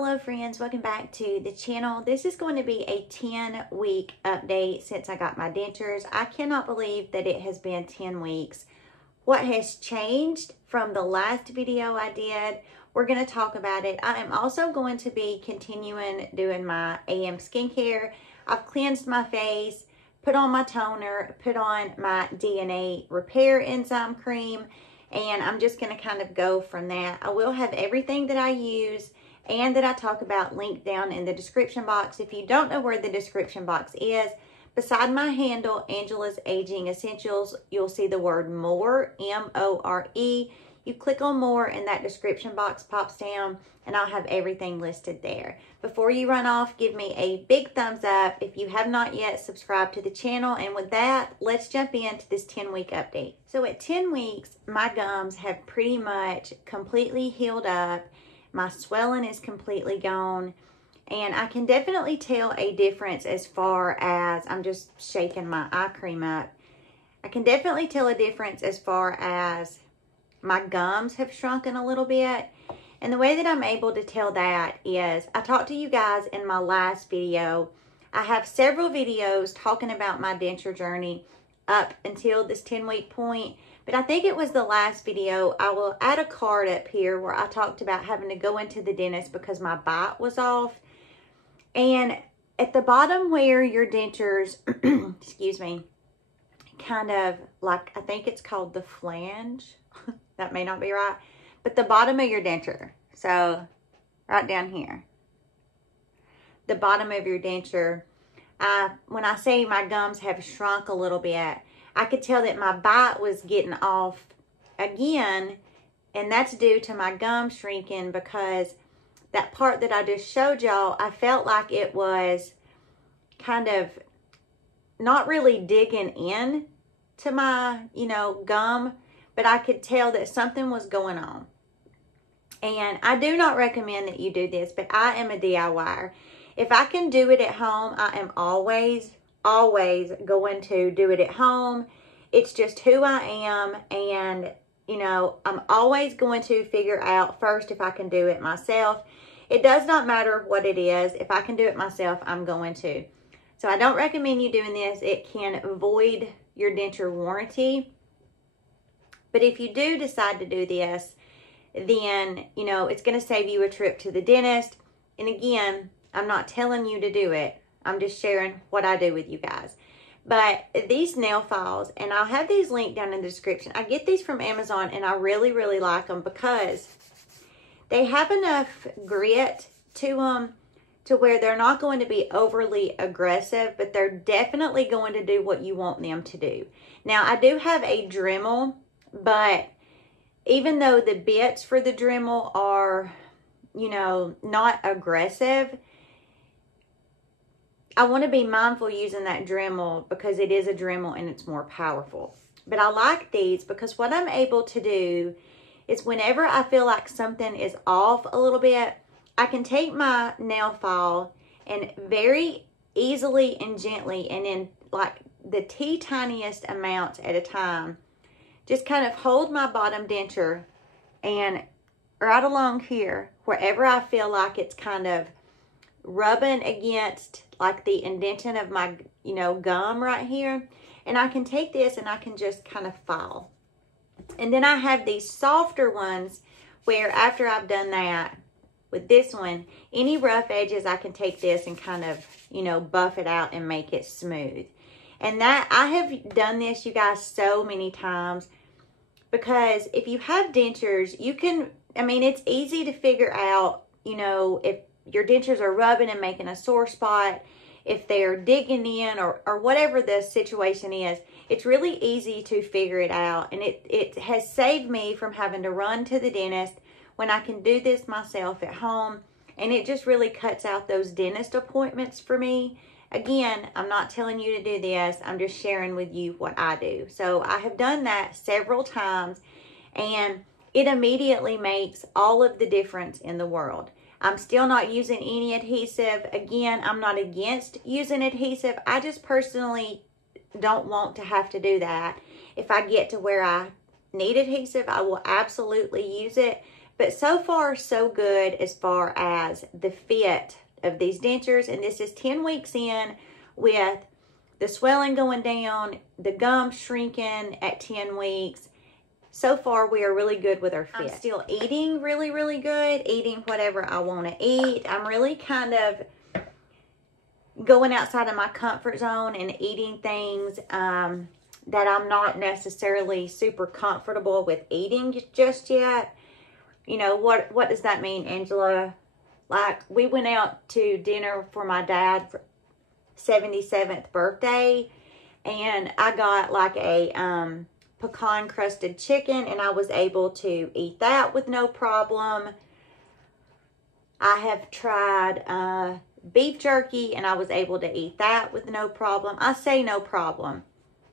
Hello friends, welcome back to the channel. This is going to be a 10-week update since I got my dentures. I cannot believe that it has been 10 weeks. What has changed from the last video I did, we're going to talk about it. I am also going to be continuing doing my AM skincare. I've cleansed my face, put on my toner, put on my DNA repair enzyme cream, and I'm just going to kind of go from that. I will have everything that I use and that I talk about linked down in the description box. If you don't know where the description box is, beside my handle, Angela's Aging Essentials, you'll see the word more, M-O-R-E. You click on more and that description box pops down and I'll have everything listed there. Before you run off, give me a big thumbs up if you have not yet subscribed to the channel. And with that, let's jump into this 10-week update. So at 10 weeks, my gums have pretty much completely healed up. My swelling is completely gone, and I can definitely tell a difference as far as, I'm just shaking my eye cream up. I can definitely tell a difference as far as my gums have shrunken a little bit. And the way that I'm able to tell that is, I talked to you guys in my last video. I have several videos talking about my denture journey up until this 10-week point. But I think it was the last video. I will add a card up here where I talked about having to go into the dentist because my bite was off. And at the bottom where your dentures, excuse me, kind of like, I think it's called the flange. That may not be right. But the bottom of your denture. So right down here. The bottom of your denture. When I say my gums have shrunk a little bit, I could tell that my bite was getting off again, and that's due to my gum shrinking, because that part that I just showed y'all, I felt like it was kind of not really digging in to my, gum, but I could tell that something was going on. And I do not recommend that you do this, but I am a DIYer. If I can do it at home, I am always going to do it at home. It's just who I am, and I'm always going to figure out first if I can do it myself. It does not matter what it is. If I can do it myself, I'm going to. So I don't recommend you doing this. It can void your denture warranty. But if you do decide to do this, then it's going to save you a trip to the dentist. And again, I'm not telling you to do it. I'm just sharing what I do with you guys. But these nail files, and I'll have these linked down in the description. I get these from Amazon, and I really, really like them because they have enough grit to them to where they're not going to be overly aggressive, but they're definitely going to do what you want them to do. Now, I do have a Dremel, but even though the bits for the Dremel are, not aggressive, I want to be mindful using that Dremel because it is a Dremel and it's more powerful. But I like these because what I'm able to do is whenever I feel like something is off a little bit, I can take my nail file and very easily and gently, and in like the tiniest amounts at a time, just kind of hold my bottom denture and right along here, wherever I feel like it's kind of rubbing against like the indentation of my, gum right here. And I can take this and I can just kind of file. And then I have these softer ones where after I've done that, with this one, any rough edges, I can take this and kind of, buff it out and make it smooth. And that, I have done this, you guys, so many times, because if you have dentures, you can, it's easy to figure out, if your dentures are rubbing and making a sore spot, if they're digging in or whatever the situation is. It's really easy to figure it out. And it has saved me from having to run to the dentist when I can do this myself at home. And it just really cuts out those dentist appointments for me. Again, I'm not telling you to do this. I'm just sharing with you what I do. So I have done that several times, and it immediately makes all of the difference in the world. I'm still not using any adhesive. Again, I'm not against using adhesive. I just personally don't want to have to do that. If I get to where I need adhesive, I will absolutely use it. But so far, so good as far as the fit of these dentures. And this is 10 weeks in with the swelling going down, the gum shrinking at 10 weeks. So far, we are really good with our fit. I'm still eating really, really good, eating whatever I want to eat. I'm really kind of going outside of my comfort zone and eating things that I'm not necessarily super comfortable with eating just yet. You know, what does that mean, Angela? Like, we went out to dinner for my dad's 77th birthday, and I got like a pecan crusted chicken, and I was able to eat that with no problem. I have tried beef jerky, and I was able to eat that with no problem. I say no problem.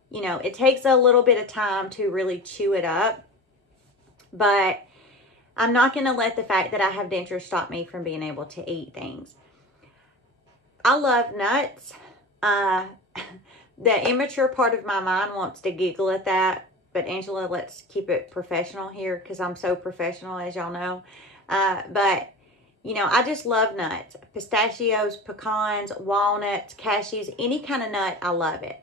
You know, it takes a little bit of time to really chew it up, but I'm not going to let the fact that I have dentures stop me from being able to eat things. I love nuts. The immature part of my mind wants to giggle at that, but Angela, let's keep it professional here because I'm so professional, as y'all know. But, you know, I just love nuts. Pistachios, pecans, walnuts, cashews, any kind of nut, I love it.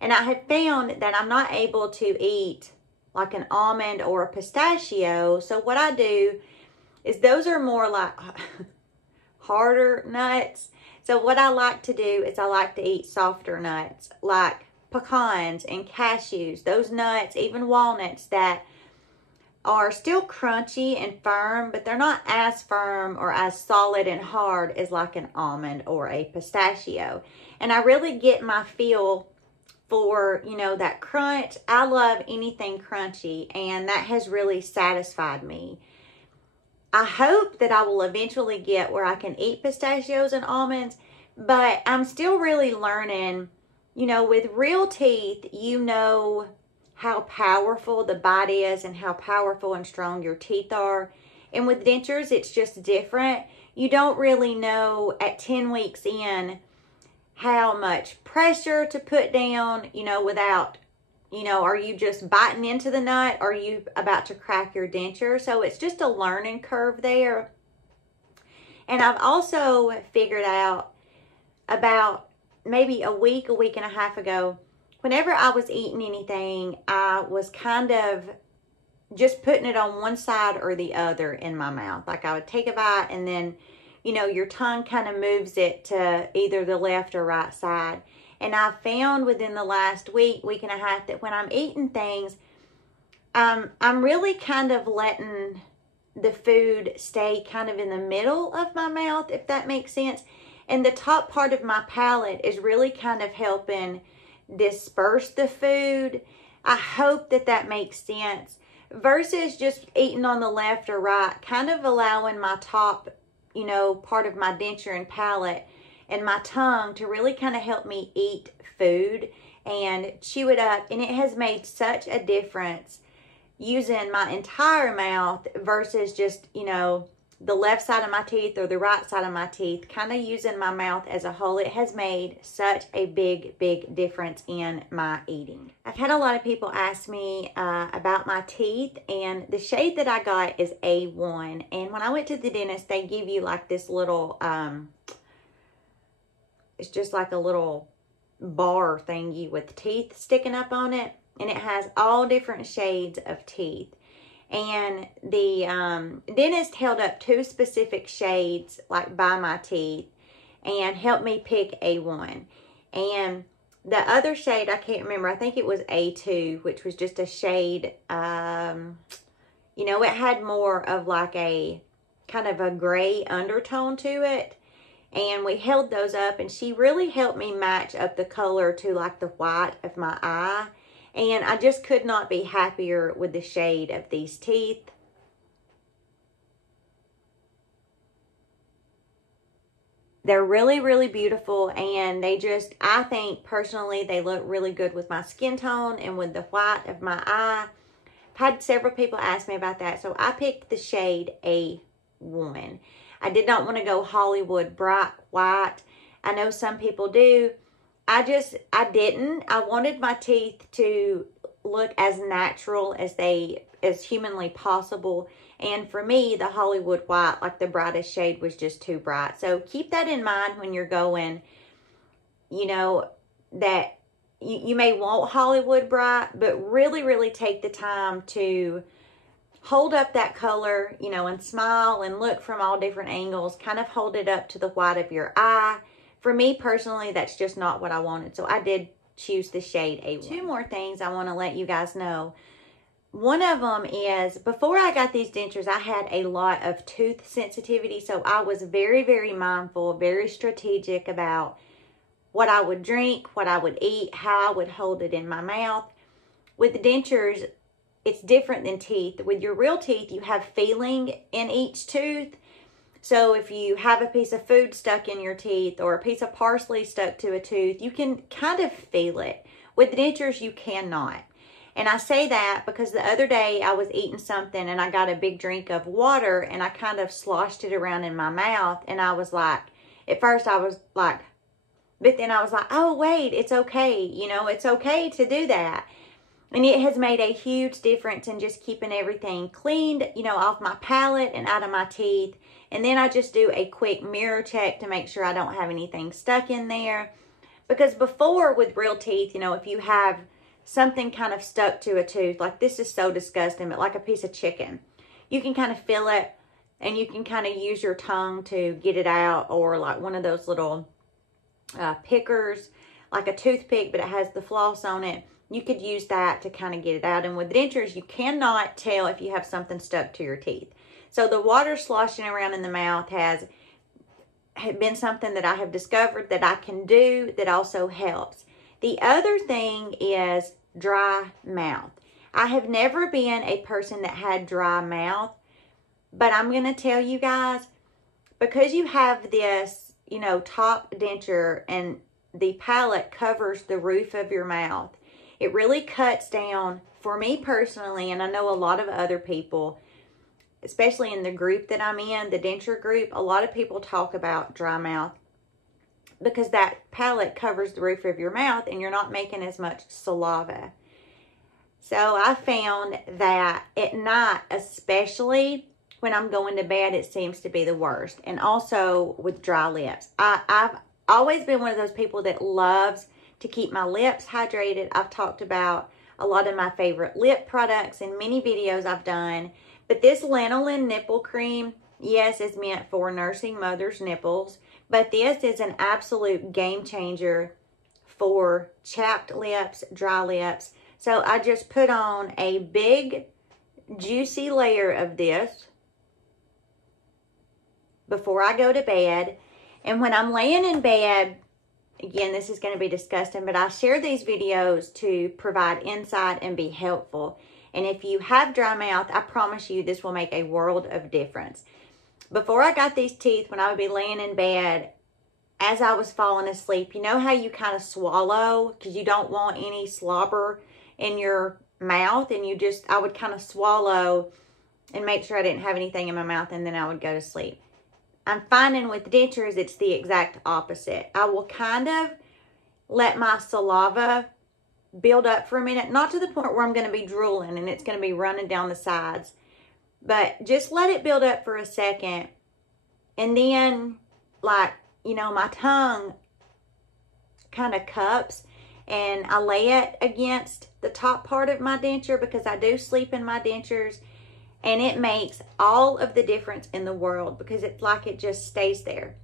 And I have found that I'm not able to eat like an almond or a pistachio. So what I do is those are more like harder nuts. So what I like to do is I like to eat softer nuts like pecans and cashews. Those nuts, even walnuts that are still crunchy and firm, but they're not as firm or as solid and hard as like an almond or a pistachio. And I really get my feel for, you know, that crunch. I love anything crunchy, and that has really satisfied me. I hope that I will eventually get where I can eat pistachios and almonds, but I'm still really learning. You know, with real teeth, you know how powerful the bite is and how powerful and strong your teeth are. And with dentures, it's just different. You don't really know at 10 weeks in how much pressure to put down, you know, without, you know, are you just biting into the nut? Or are you about to crack your denture? So it's just a learning curve there. And I've also figured out about maybe a week and a half ago, whenever I was eating anything, I was kind of just putting it on one side or the other in my mouth. Like I would take a bite and then, you know, your tongue kind of moves it to either the left or right side. And I found within the last week and a half that when I'm eating things, I'm really kind of letting the food stay kind of in the middle of my mouth, if that makes sense. And the top part of my palate is really kind of helping disperse the food. I hope that that makes sense. Versus just eating on the left or right, kind of allowing my top, you know, part of my denture and palate and my tongue to really kind of help me eat food and chew it up. And it has made such a difference using my entire mouth versus just, you know, the left side of my teeth or the right side of my teeth, kind of using my mouth as a whole. It has made such a big difference in my eating. I've had a lot of people ask me about my teeth, and the shade that I got is A1. And when I went to the dentist, they give you like this little, it's just like a little bar thingy with teeth sticking up on it. And it has all different shades of teeth. And the dentist held up 2 specific shades like by my teeth and helped me pick A1. And the other shade, I can't remember, I think it was A2, which was just a shade, you know, it had more of like a kind of a gray undertone to it. And we held those up, and she really helped me match up the color to like the white of my eye. And I just could not be happier with the shade of these teeth. They're really beautiful, and they just, I think personally, they look really good with my skin tone and with the white of my eye. I've had several people ask me about that, so I picked the shade A1. I did not want to go Hollywood bright white. I know some people do. I didn't. I wanted my teeth to look as natural as humanly possible. And for me, the Hollywood white, like the brightest shade, was just too bright. So keep that in mind when you're going, you know, that you may want Hollywood bright, but really, really take the time to hold up that color, you know, and smile and look from all different angles. Kind of hold it up to the white of your eye. For me personally, that's just not what I wanted. So I did choose the shade A1. Two more things I want to let you guys know. One of them is, before I got these dentures, I had a lot of tooth sensitivity. So I was very, very mindful, very strategic about what I would drink, what I would eat, how I would hold it in my mouth. With dentures, it's different than teeth. With your real teeth, you have feeling in each tooth. So if you have a piece of food stuck in your teeth or a piece of parsley stuck to a tooth, you can kind of feel it. With dentures, you cannot. And I say that because the other day I was eating something and I got a big drink of water and I kind of sloshed it around in my mouth. And I was like, at first I was like, but then I was like, oh, wait, it's okay. You know, it's okay to do that. And it has made a huge difference in just keeping everything cleaned, you know, off my palate and out of my teeth. And then I just do a quick mirror check to make sure I don't have anything stuck in there. Because before, with real teeth, you know, if you have something kind of stuck to a tooth, like this is so disgusting, but like a piece of chicken, you can kind of feel it and you can kind of use your tongue to get it out, or like one of those little pickers, like a toothpick, but it has the floss on it. You could use that to kind of get it out. And with dentures, you cannot tell if you have something stuck to your teeth. So the water sloshing around in the mouth has been something that I have discovered that I can do that also helps. The other thing is dry mouth. I have never been a person that had dry mouth, but I'm going to tell you guys, because you have this, you know, top denture and the palate covers the roof of your mouth, it really cuts down, for me personally, and I know a lot of other people, especially in the group that I'm in, the denture group, a lot of people talk about dry mouth because that palate covers the roof of your mouth and you're not making as much saliva. So I found that at night, especially when I'm going to bed, it seems to be the worst. And also with dry lips. I've always been one of those people that loves to keep my lips hydrated. I've talked about a lot of my favorite lip products in many videos I've done. But this lanolin nipple cream, yes, is meant for nursing mothers' nipples. But this is an absolute game changer for chapped lips, dry lips. So I just put on a big, juicy layer of this before I go to bed. And when I'm laying in bed, again, this is going to be disgusting, but I share these videos to provide insight and be helpful. And if you have dry mouth, I promise you this will make a world of difference. Before I got these teeth, when I would be laying in bed, as I was falling asleep, you know how you kind of swallow because you don't want any slobber in your mouth, and I would kind of swallow and make sure I didn't have anything in my mouth, and then I would go to sleep. I'm finding with dentures, it's the exact opposite. I will kind of let my saliva build up for a minute, not to the point where I'm going to be drooling and it's going to be running down the sides, but just let it build up for a second. And then, like, you know, my tongue kind of cups and I lay it against the top part of my denture because I do sleep in my dentures. And it makes all of the difference in the world because it's like it just stays there.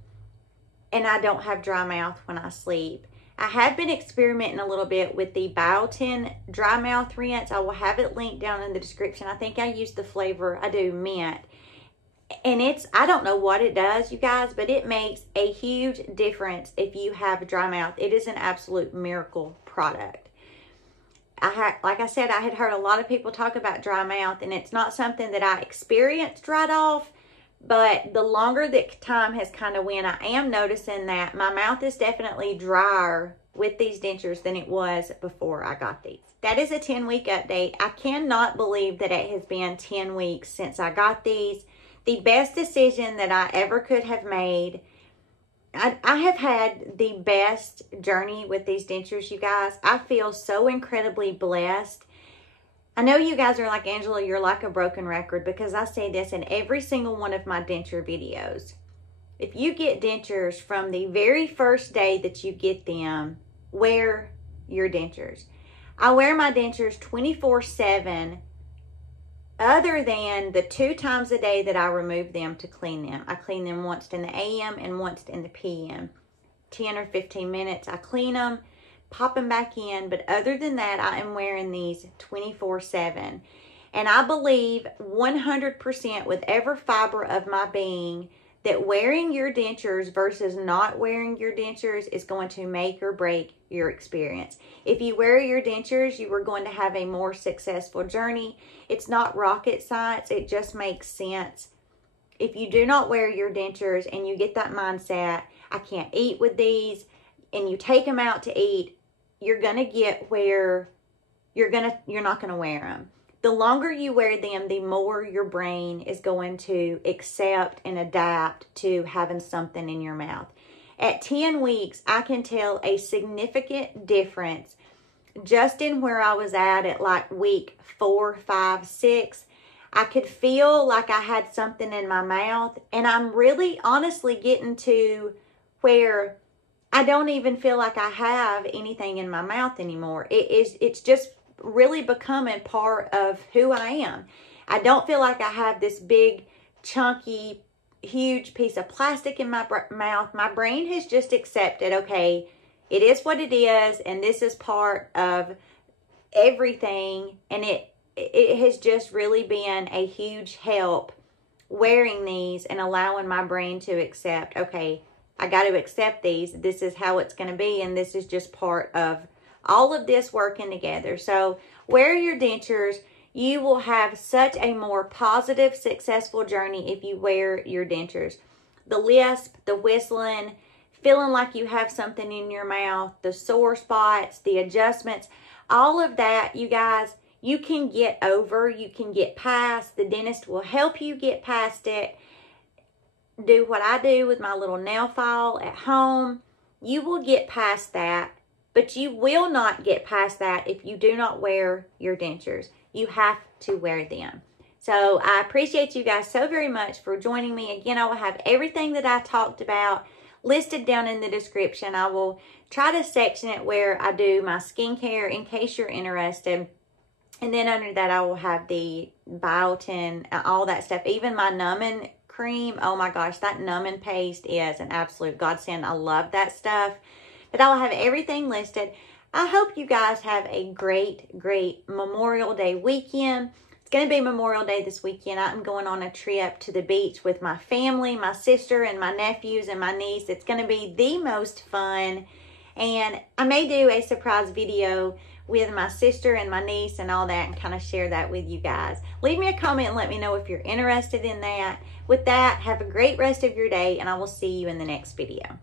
And I don't have dry mouth when I sleep. I have been experimenting a little bit with the Biotin dry mouth rinse. I will have it linked down in the description. I think I use the flavor, I do, mint. And I don't know what it does, you guys, but it makes a huge difference if you have dry mouth. It is an absolute miracle product. Like I said, I had heard a lot of people talk about dry mouth, and it's not something that I experienced right off, but the longer that time has kind of went, I am noticing that my mouth is definitely drier with these dentures than it was before I got these. That is a 10-week update. I cannot believe that it has been 10 weeks since I got these. The best decision that I ever could have made. I have had the best journey with these dentures, you guys. I feel so incredibly blessed. I know you guys are like, Angela, you're like a broken record, because I say this in every single one of my denture videos. If you get dentures, from the very first day that you get them, wear your dentures. I wear my dentures 24/7, other than the 2 times a day that I remove them to clean them. I clean them once in the AM and once in the PM. 10 or 15 minutes, I clean them, pop them back in. But other than that, I am wearing these 24/7. And I believe 100% with every fiber of my being that wearing your dentures versus not wearing your dentures is going to make or break your experience. If you wear your dentures, you are going to have a more successful journey. It's not rocket science. It just makes sense. If you do not wear your dentures and you get that mindset, I can't eat with these, and you take them out to eat, you're going to get where you're not going to wear them. The longer you wear them, the more your brain is going to accept and adapt to having something in your mouth. At 10 weeks, I can tell a significant difference just in where I was at like week 4, 5, 6. I could feel like I had something in my mouth, and I'm really honestly getting to where I don't even feel like I have anything in my mouth anymore. It's just really becoming part of who I am. I don't feel like I have this big, chunky, huge piece of plastic in my mouth. My brain has just accepted, okay, it is what it is, and this is part of everything. And it has just really been a huge help wearing these and allowing my brain to accept, okay, I got to accept these. This is how it's going to be, and this is just part of all of this working together. So wear your dentures. You will have such a more positive, successful journey if you wear your dentures. The lisp, the whistling, feeling like you have something in your mouth, the sore spots, the adjustments, all of that, you guys, you can get over, you can get past. The dentist will help you get past it. Do what I do with my little nail file at home. You will get past that. But you will not get past that if you do not wear your dentures. You have to wear them. So I appreciate you guys so very much for joining me. Again, I will have everything that I talked about listed down in the description. I will try to section it where I do my skincare in case you're interested. And then under that, I will have the biotin, all that stuff. Even my numbing cream. Oh my gosh, that numbing paste is an absolute godsend. I love that stuff. But I'll have everything listed. I hope you guys have a great, great Memorial Day weekend. It's going to be Memorial Day this weekend. I'm going on a trip to the beach with my family, my sister and my nephews and my niece. It's going to be the most fun. And I may do a surprise video with my sister and my niece and all that, and kind of share that with you guys. Leave me a comment and let me know if you're interested in that. With that, have a great rest of your day, and I will see you in the next video.